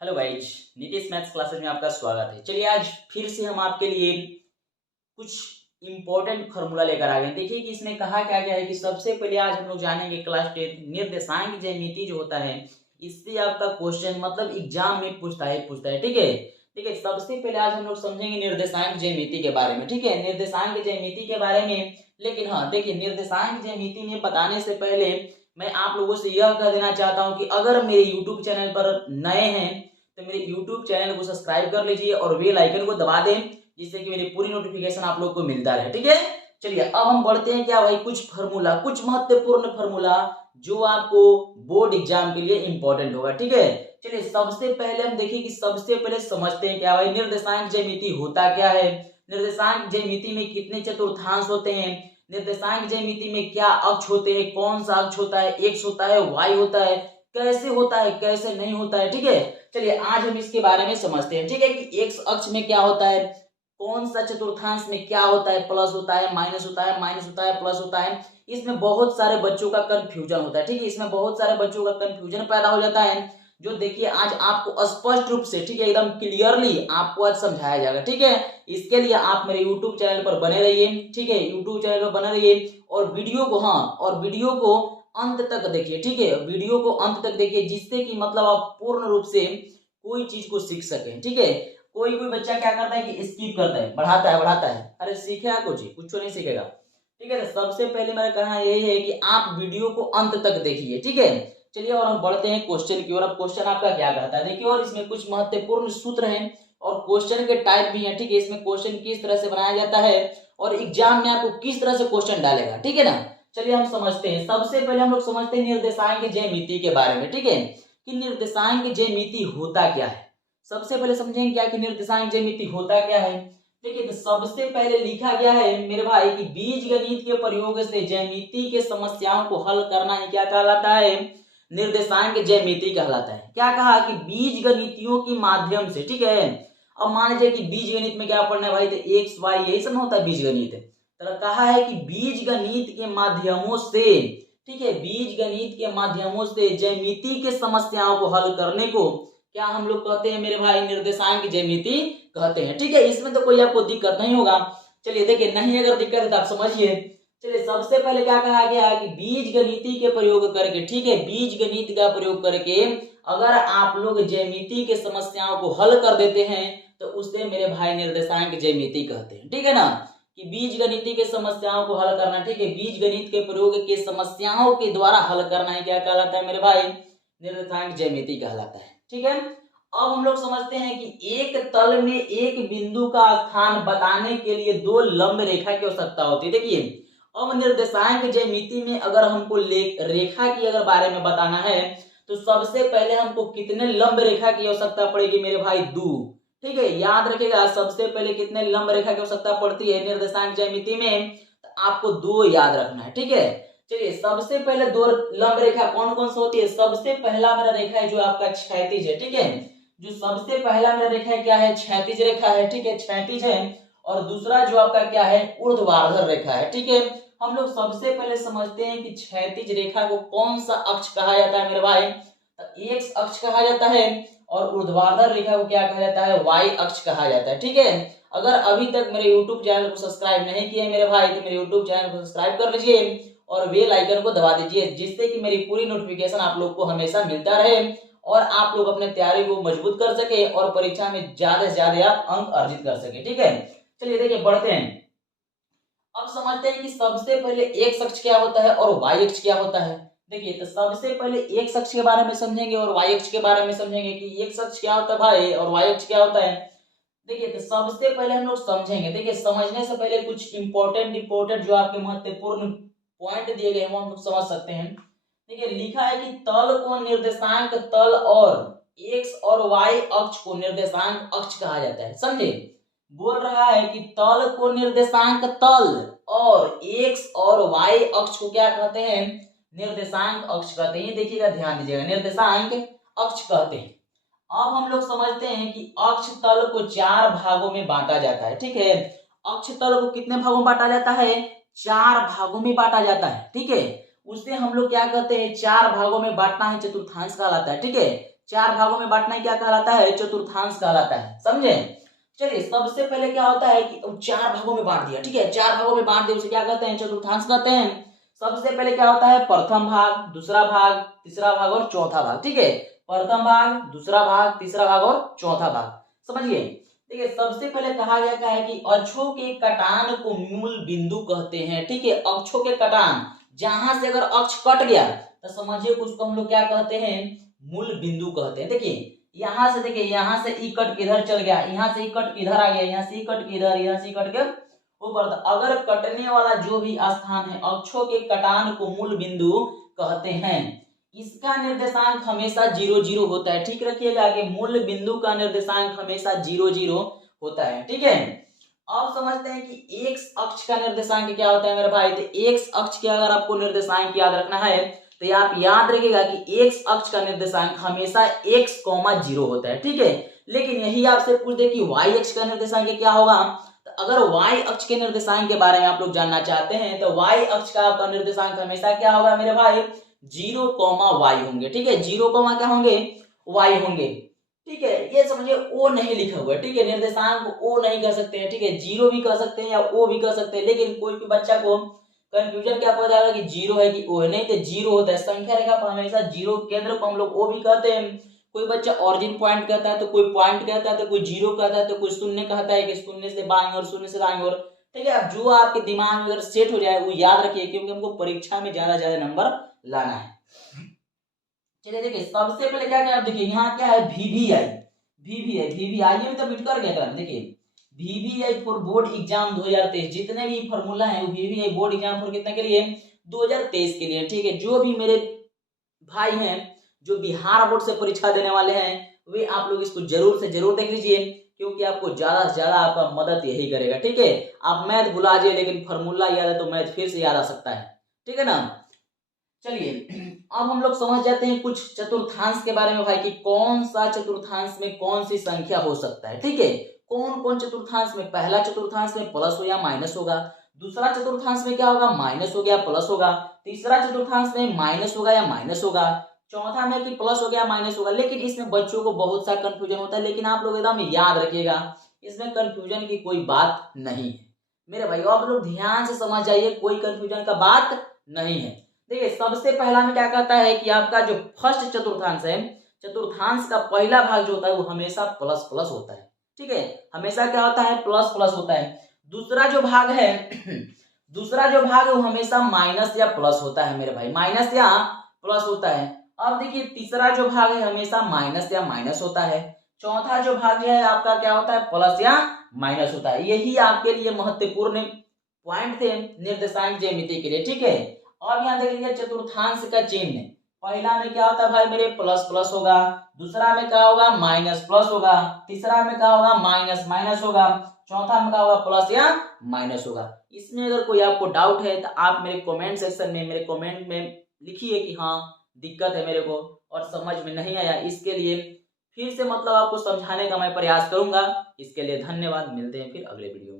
Hello guys, Nitish maths classes में आपका स्वागत है। चलिए आज फिर से हम आपके लिए कुछ इंपॉर्टेंट फार्मूला लेकर आ गए। देखिए कि इसने कहा क्या गया है कि सबसे पहले आज हम लोग जानेंगे क्लास 10 निर्देशांक ज्यामिति जो होता है, इससे आपका क्वेश्चन मतलब एग्जाम में पूछता है। ठीक है, सबसे पहले आज हम लोग समझेंगे निर्देशांक ज्यामिति के बारे में। ठीक है, निर्देशांक ज्यामिति के बारे में। लेकिन हाँ देखिए, निर्देशांक ज्यामिति में बताने से पहले मैं आप लोगों से यह कह देना चाहता हूं कि अगर मेरे YouTube चैनल पर नए हैं तो मेरे YouTube चैनल को सब्सक्राइब कर लीजिए और बेल आइकन को दबा दें, जिससे कि मेरी पूरी नोटिफिकेशन आप लोग को मिलता रहे। ठीक है, चलिए अब हम बढ़ते हैं क्या भाई, कुछ महत्वपूर्ण फार्मूला जो आपको बोर्ड एग्जाम के लिए इंपॉर्टेंट होगा। ठीक है, चलिए सबसे पहले हम देखिए कि सबसे पहले समझते हैं क्या भाई निर्देशांक ज्यामिति होता क्या है, निर्देशांक ज्यामिति में कितने चतुर्थांश होते हैं, निर्देशांक ज्यामिति में क्या अक्ष होते हैं, कौन सा अक्ष होता है, एक्स होता है, वाई होता है, कैसे होता है, कैसे नहीं होता है। ठीक है, चलिए आज हम इसके बारे में समझते हैं। ठीक है, कि एक्स अक्ष में क्या होता है, कौन सा चतुर्थांश में क्या होता है, प्लस होता है, माइनस होता है, माइनस होता है, प्लस होता है। इसमें बहुत सारे बच्चों का कंफ्यूजन होता है। ठीक है, इसमें बहुत सारे बच्चों का कंफ्यूजन पैदा हो जाता है, जो देखिए आज आपको स्पष्ट रूप से, ठीक है, एकदम क्लियरली आपको आज समझाया जाएगा। ठीक है, इसके लिए आप मेरे YouTube चैनल पर बने रहिए। ठीक है, YouTube चैनल पर बने रहिए और वीडियो को अंत तक देखिए। ठीक है, वीडियो को अंत तक देखिए, जिससे कि मतलब आप पूर्ण रूप से कोई चीज को सीख सकें। ठीक है, कोई कोई बच्चा क्या करता है कि स्किप करता है, बढ़ाता है, अरे सीखेगा कुछ नहीं सीखेगा। ठीक है, तो सबसे पहले मेरा कहना यही है कि आप वीडियो को अंत तक देखिए। ठीक है, चलिए और हम बढ़ते हैं क्वेश्चन की ओर। अब क्वेश्चन आपका क्या कहता है देखिए, और इसमें कुछ महत्वपूर्ण सूत्र हैं और क्वेश्चन के टाइप भी हैं। ठीक है, इसमें क्वेश्चन किस तरह से बनाया जाता है और एग्जाम में आपको किस तरह से क्वेश्चन डालेगा। ठीक है ना, चलिए हम समझते हैं। सबसे पहले हम लोग समझते हैं निर्देशांक ज्यामिति के बारे में। ठीक है, कि निर्देशांक ज्यामिति होता क्या है। सबसे पहले समझेंगे क्या कि निर्देशांक ज्यामिति होता क्या है। देखिए, तो सबसे पहले लिखा गया है मेरे भाई कि बीजगणित के प्रयोग से ज्यामिति के समस्याओं को हल करना ही क्या कहलाता है, निर्देशांक ज्यामिति कहलाता है। क्या कहा कि बीजगणितियों के माध्यम से। ठीक है, अब मान लीजिए कि बीजगणित में क्या पढ़ना है भाई, तो एक्स वाई यही सब होता है बीजगणित। तो कहा है कि बीजगणित के माध्यमों से, ठीक है, बीजगणित के माध्यमों से ज्यामिति के समस्याओं को हल करने को क्या हम लोग कहते हैं मेरे भाई, निर्देशांक ज्यामिति कहते हैं। ठीक है, इसमें तो कोई आपको दिक्कत नहीं होगा। चलिए देखिए, नहीं अगर दिक्कत है तो आप समझिए। चलिए सबसे पहले क्या कहा गया है कि बीजगणित के प्रयोग करके, ठीक है, बीजगणित का प्रयोग करके अगर आप लोग ज्यामिति के समस्याओं को हल कर देते हैं तो उसे मेरे भाई निर्देशांक ज्यामिति कहते हैं। ठीक है ना, कि बीजगणित के समस्याओं को हल करना। ठीक है, बीजगणित के प्रयोग के समस्याओं के द्वारा हल करना है क्या कहलाता है मेरे भाई, निर्देशांक ज्यामिति कहलाता है। ठीक है, अब हम लोग समझते हैं कि एक तल में एक बिंदु का स्थान बताने के लिए दो लंब रेखा की आवश्यकता होती है। देखिए, अब निर्देशांक ज्यामिति में अगर हमको रेखा की अगर बारे में बताना है तो सबसे पहले हमको कितने लंब रेखा की आवश्यकता पड़ेगी मेरे भाई, दो। ठीक है, याद रखिएगा सबसे पहले कितने लंब रेखा की आवश्यकता पड़ती है निर्देशांक ज्यामिति में, तो आपको दो याद रखना है। ठीक है, चलिए सबसे पहले दो लंब रेखा कौन कौन सी होती है। सबसे पहला मेरा रेखा है जो आपका क्षैतिज है। ठीक है, जो सबसे पहला मेरा रेखा है क्या है, क्षैतिज रेखा है। ठीक है, क्षैतिज है। और दूसरा जो आपका क्या है, ऊर्ध्वाधर रेखा है। ठीक है, हम लोग सबसे पहले समझते हैं कि क्षैतिज रेखा को कौन सा अक्ष कहा जाता है मेरे भाई, तो एक्स अक्ष कहा जाता है। और ऊर्ध्वाधर रेखा को क्या कहा जाता है, वाई अक्ष कहा जाता है। ठीक है, अगर अभी तक मेरे YouTube चैनल को सब्सक्राइब नहीं किया है मेरे भाई तो मेरे YouTube चैनल को सब्सक्राइब कर लीजिए और बेल आइकन को दबा दीजिए, जिससे कि मेरी पूरी नोटिफिकेशन आप लोग को हमेशा मिलता रहे और आप लोग अपने तैयारी को मजबूत कर सके और परीक्षा में ज्यादा से ज्यादा आप अंक अर्जित कर सके। ठीक है, चलिए देखिए बढ़ते हैं। अब समझते हैं कि सबसे पहले एक्स अक्ष क्या होता है और वाई अक्ष क्या होता है। देखिए, तो सबसे पहले एक्स अक्ष के बारे में समझेंगे और वाई अक्ष के बारे में समझेंगे कि एक्स अक्ष क्या होता है भाई और वाई अक्ष क्या होता है। देखिए, तो सबसे पहले हम लोग समझेंगे। देखिए, समझने से पहले कुछ इंपॉर्टेंट जो आपके महत्वपूर्ण पॉइंट दिए गए हैं वो हम लोग समझ सकते हैं। देखिए, लिखा है कि तल को निर्देशांक तल और एक्स और वाई अक्ष को निर्देशांक अक्ष कहा जाता है। समझे, बोल रहा है कि तल को निर्देशांक तल और एक्स और वाई अक्ष को क्या कहते हैं, निर्देशांक अक्ष कहते हैं। देखिएगा, ध्यान दीजिएगा, निर्देशांक अक्ष कहते हैं। अब हम लोग समझते हैं कि अक्ष तल को चार भागों में बांटा जाता है। ठीक है, अक्ष तल को कितने भागों में बांटा जाता है, चार भागों में बांटा जाता है। ठीक है, उसे हम लोग क्या कहते हैं, चार भागों में बांटना है चतुर्थांश कहलाता है। ठीक है, 4 भागों में बांटना क्या कहलाता है? चतुर्थांश कहलाता है, समझे। चलिए सबसे पहले क्या होता है कि 4 भागों में बांट दिया, ठीक है, 4 भागों में बांट दिया, उसे क्या कहते हैं? चतुर्थांश कहते हैं। सबसे पहले क्या होता है? प्रथम भाग, दूसरा भाग, तीसरा भाग और चौथा भाग, ठीक है। प्रथम भाग, दूसरा भाग, तीसरा भाग और चौथा भाग, समझिए। देखिए सबसे पहले कहा गया क्या है कि अक्षों के कटान को मूल बिंदु कहते हैं, ठीक है। अक्षों के कटान, जहां से अगर अक्ष कट गया तो समझिए उसको हम लोग क्या कहते हैं? मूल बिंदु कहते हैं। देखिए यहाँ से, देखिए यहाँ से ई कट किधर चल गया, यहाँ से ई कट किधर आ गया, यहाँ से ई कट किधर, यहाँ से ई कट के ऊपर। अगर कटने वाला जो भी स्थान है, अक्षों के कटान को मूल बिंदु कहते हैं। इसका निर्देशांक हमेशा 0 0 होता है, ठीक रखिएगा कि मूल बिंदु का निर्देशांक हमेशा 0 0 होता है, ठीक है। अब समझते हैं कि एक्स अक्ष का निर्देशांक क्या होता है मेरे भाई। तो एक्स अक्ष के अगर आपको निर्देशांक याद रखना है तो आप याद रखिएगा कि एक्स अक्ष का निर्देशांक हमेशा x, 0 होता है, ठीक है। लेकिन यही आपसे पूछ दे कि y अक्ष का निर्देशांक क्या होगा, तो अगर y अक्ष के निर्देशांक के बारे में आप लोग जानना चाहते हैं तो y अक्ष का आपका निर्देशांक हमेशा क्या होगा मेरे भाई? 0, y होंगे, ठीक है। 0, क्या होंगे? y होंगे, ठीक है। ये समझिए ओ नहीं लिखा हुआ है, ठीक है। निर्देशांक ओ नहीं कर सकते हैं, ठीक है। 0 भी कर सकते हैं या ओ भी कर सकते हैं, लेकिन कोई भी बच्चा को कंफ्यूजन क्या पता है कि 0 है कि ओ है, नहीं तो 0 होता है। संख्या रेखा पर हमेशा 0 केंद्र को हम लोग ओ भी कहते हैं। कोई बच्चा ऑरिजिन पॉइंट कहता है तो कोई पॉइंट कहता है तो कोई 0 कहता है तो कोई शून्य कहता है कि शून्य से बाएं और शून्य से दाएं और, ठीक है। अब जो आपके दिमाग में अगर सेट हो जाए वो याद रखिए, क्योंकि हमको परीक्षा में ज्यादा नंबर लाना है। चलिए देखिए सबसे पहले क्या क्या आप देखिए यहाँ क्या है? वीवीआई में तो मिट कर गया। देखिए वीवीआई फॉर बोर्ड एग्जाम 2023, जितने भी फॉर्मूला है वो वीवीआई बोर्ड एग्जाम फॉर कितने के लिए? 2023 के लिए, ठीक है। जो भी मेरे भाई हैं जो बिहार बोर्ड से परीक्षा देने वाले हैं वे आप लोग इसको जरूर से जरूर देख लीजिए, क्योंकि आपको ज्यादा से ज्यादा आपका मदद यही करेगा, ठीक है। आप मैथ भुला जाइए लेकिन फॉर्मूला याद है तो मैथ फिर से याद आ सकता है, ठीक है ना। चलिए अब हम लोग समझ जाते हैं कुछ चतुर्थांश के बारे में भाई, कि कौन सा चतुर्थांश में कौन सी संख्या हो सकता है, ठीक है। कौन कौन चतुर्थांश में? पहला चतुर्थांश में प्लस हो या माइनस होगा, दूसरा चतुर्थांश में क्या होगा? माइनस हो गया प्लस होगा, तीसरा चतुर्थांश में माइनस होगा या माइनस होगा, चौथा में कि प्लस हो गया माइनस होगा। लेकिन इसमें बच्चों को बहुत सा कंफ्यूजन होता है, लेकिन आप लोग एकदम याद रखिएगा इसमें कंफ्यूजन की कोई बात नहीं है मेरे भाई। आप लोग ध्यान से समझ जाइए, कोई कंफ्यूजन का बात नहीं है। देखिए सबसे पहला में क्या कहता है कि आपका जो फर्स्ट चतुर्थांश है, चतुर्थांश का पहला भाग जो होता है वो हमेशा प्लस प्लस होता है, ठीक है। हमेशा क्या होता है? प्लस प्लस होता है। दूसरा जो भाग है दूसरा जो भाग है वो हमेशा माइनस या प्लस होता है मेरे भाई, माइनस या प्लस होता है। अब देखिए तीसरा जो भाग है हमेशा माइनस या माइनस होता है। चौथा जो भाग है आपका क्या होता है? प्लस या माइनस होता है। यही आपके लिए महत्वपूर्ण पॉइंट थे निर्देशांक ज्यामिति के लिए, ठीक है। और यहाँ देख लीजिए चतुर्थांश का चिन्ह, पहला में क्या होता है भाई मेरे? प्लस प्लस होगा, दूसरा में क्या होगा? माइनस प्लस होगा, तीसरा में क्या होगा? माइनस माइनस होगा, चौथा में क्या होगा? प्लस या माइनस होगा। इसमें अगर कोई आपको डाउट है तो आप मेरे कमेंट सेक्शन में मेरे कमेंट में लिखिए कि हाँ दिक्कत है मेरे को और समझ में नहीं आया, इसके लिए फिर से मतलब आपको समझाने का मैं प्रयास करूंगा। इसके लिए धन्यवाद, मिलते हैं फिर अगले वीडियो में।